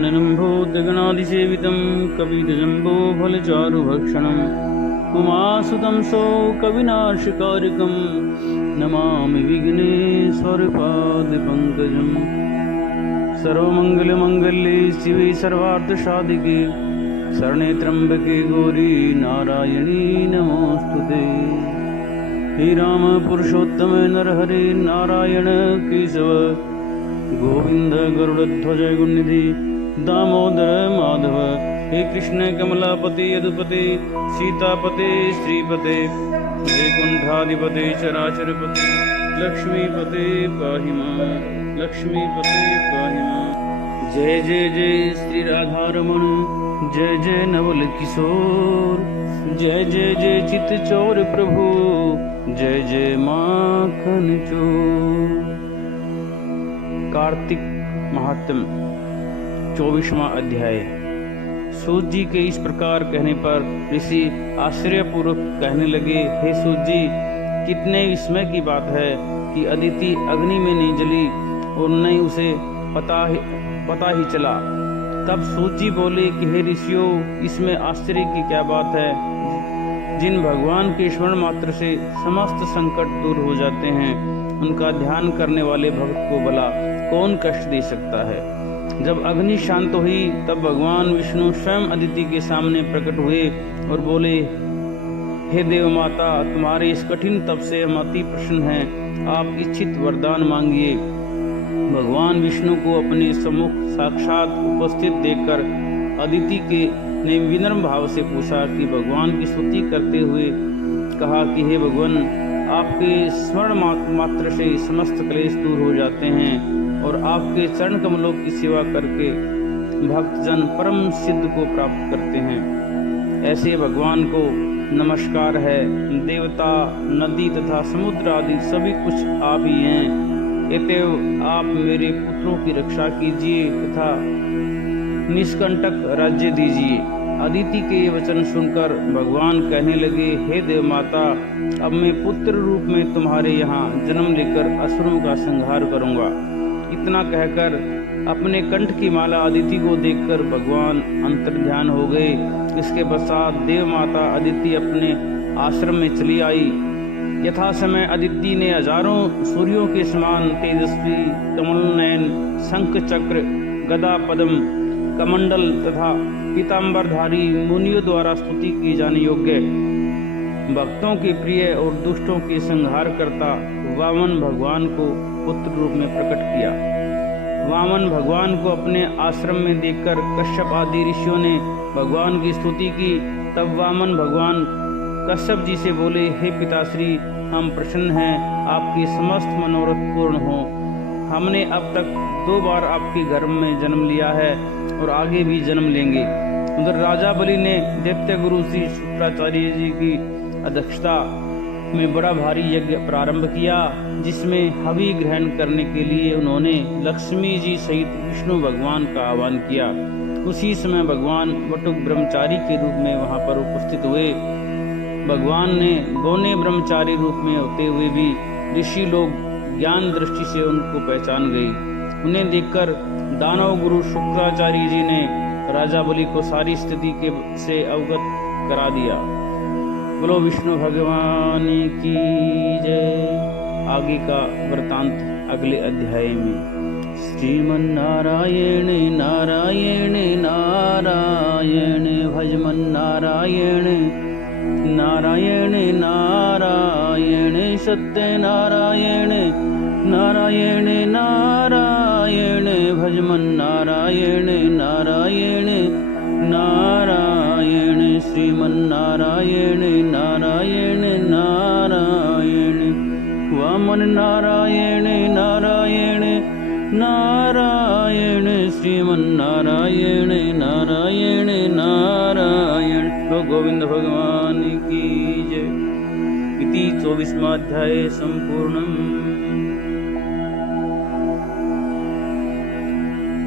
गजाननं भूतगणाधिसेवितं कपितजम्बो फलचारुभक्षणम् उमासुतं शोकविनाशकारिकं नमामि विघ्नेश्वरपादपङ्कजम्। सर्वमङ्गलमङ्गल्ये शिवे सर्वार्थसाधिके शरणे त्र्यम्बके गौरी नारायणी नमोस्तुते। हे राम पुरुषोत्तम नरहरे नारायण केशव गोविंद गरुड़ध्वज गुणनिधि दामोदर माधव। हे कृष्ण कमलापति यदुपते सीतापते श्रीपते वैकुंठाधिपते चराचरपते लक्ष्मीपते पाहि मां लक्ष्मीपते पाहि मां। जय जय जय श्री राधारमण जय जय नवल किशोर जय जय जय चित्तचोर प्रभु जय जय माखन चोर। कार्तिक महात्म्य 24वां अध्याय। सूत जी के इस प्रकार कहने पर ऋषि आश्चर्यपूर्वक कहने लगे, हे सूत जी, कितने विस्मय की बात है कि अदिति अग्नि में नहीं जली और न उसे पता ही चला। तब सूत जी बोले कि हे ऋषियों, इसमें आश्चर्य की क्या बात है। जिन भगवान के स्मरण मात्र से समस्त संकट दूर हो जाते हैं, उनका ध्यान करने वाले भक्त को भला कौन कष्ट दे सकता है। जब अग्नि शांत हुई तब भगवान विष्णु स्वयं अदिति के सामने प्रकट हुए और बोले, हे देव माता, तुम्हारे इस कठिन तप से हम अति प्रसन्न हैं, आप इच्छित वरदान मांगिए। भगवान विष्णु को अपने सम्मुख साक्षात उपस्थित देखकर अदिति के ने विनम्र भाव से पूछा कि भगवान की स्तुति करते हुए कहा कि हे भगवान, आपके स्मरण मात्र से समस्त क्लेश दूर हो जाते हैं और आपके चरण कमलों की सेवा करके भक्तजन परम सिद्ध को प्राप्त करते हैं। ऐसे भगवान को नमस्कार है। देवता, नदी तथा समुद्र आदि सभी कुछ आप ही हैं। अतएव आप मेरे पुत्रों की रक्षा कीजिए तथा निष्कंटक राज्य दीजिए। अदिति के ये वचन सुनकर भगवान कहने लगे, हे देव माता, अब मैं पुत्र रूप में तुम्हारे यहाँ जन्म लेकर असुरों का संहार करूँगा। इतना कहकर अपने कंठ की माला अदिति को देखकर भगवान अंतर्ध्यान हो गए। इसके पश्चात देव माता अदिति अपने आश्रम में चली आई। यथा समय अदिति ने हजारों सूर्यों के समान तेजस्वी कमल नयन, शंख चक्र, गदा, पद्म, कमंडल तथा पीताम्बरधारी मुनियों द्वारा स्तुति की जाने योग्य भक्तों के प्रिय और दुष्टों के संहार करता वामन भगवान को पुत्र रूप में प्रकट किया। वामन भगवान को अपने आश्रम में देखकर कश्यप आदि ऋषियों ने भगवान की स्तुति की। तब वामन भगवान कश्यप जी से बोले, हे पिताश्री, हम प्रसन्न हैं, आपकी समस्त मनोरथ पूर्ण हो। हमने अब तक 2 बार आपके गर्भ में जन्म लिया है और आगे भी जन्म लेंगे। उधर राजा बलि ने दैत्य गुरु श्री शुक्राचार्य जी की अध्यक्षता में बड़ा भारी यज्ञ प्रारंभ किया, जिसमें हवि ग्रहण करने के लिए उन्होंने लक्ष्मी जी सहित विष्णु भगवान का आह्वान किया। उसी समय भगवान वटुक ब्रह्मचारी के रूप में वहां पर उपस्थित हुए। भगवान ने गौने ब्रह्मचारी रूप में होते हुए भी ऋषि लोग ज्ञान दृष्टि से उनको पहचान गई। उन्हें देखकर दानव गुरु शुक्राचार्य जी ने राजा बलि को सारी स्थिति से अवगत करा दिया। बोलो विष्णु भगवान की जय। आगे का वृतांत अगले अध्याय में। श्रीमन नारायण नारायण नारायण भजमन नारायण नारायण नारायण सत्य नारायण नारायण नारायण भजमन नारायण नारायण नारायण श्रीमन नारायण नारायण नारायण वामन नारायण नारायण नारायण श्रीमन नारायण नारायण नारायण। तो गोविंद भगवान की जय। इति 24वां अध्याय संपूर्णम्।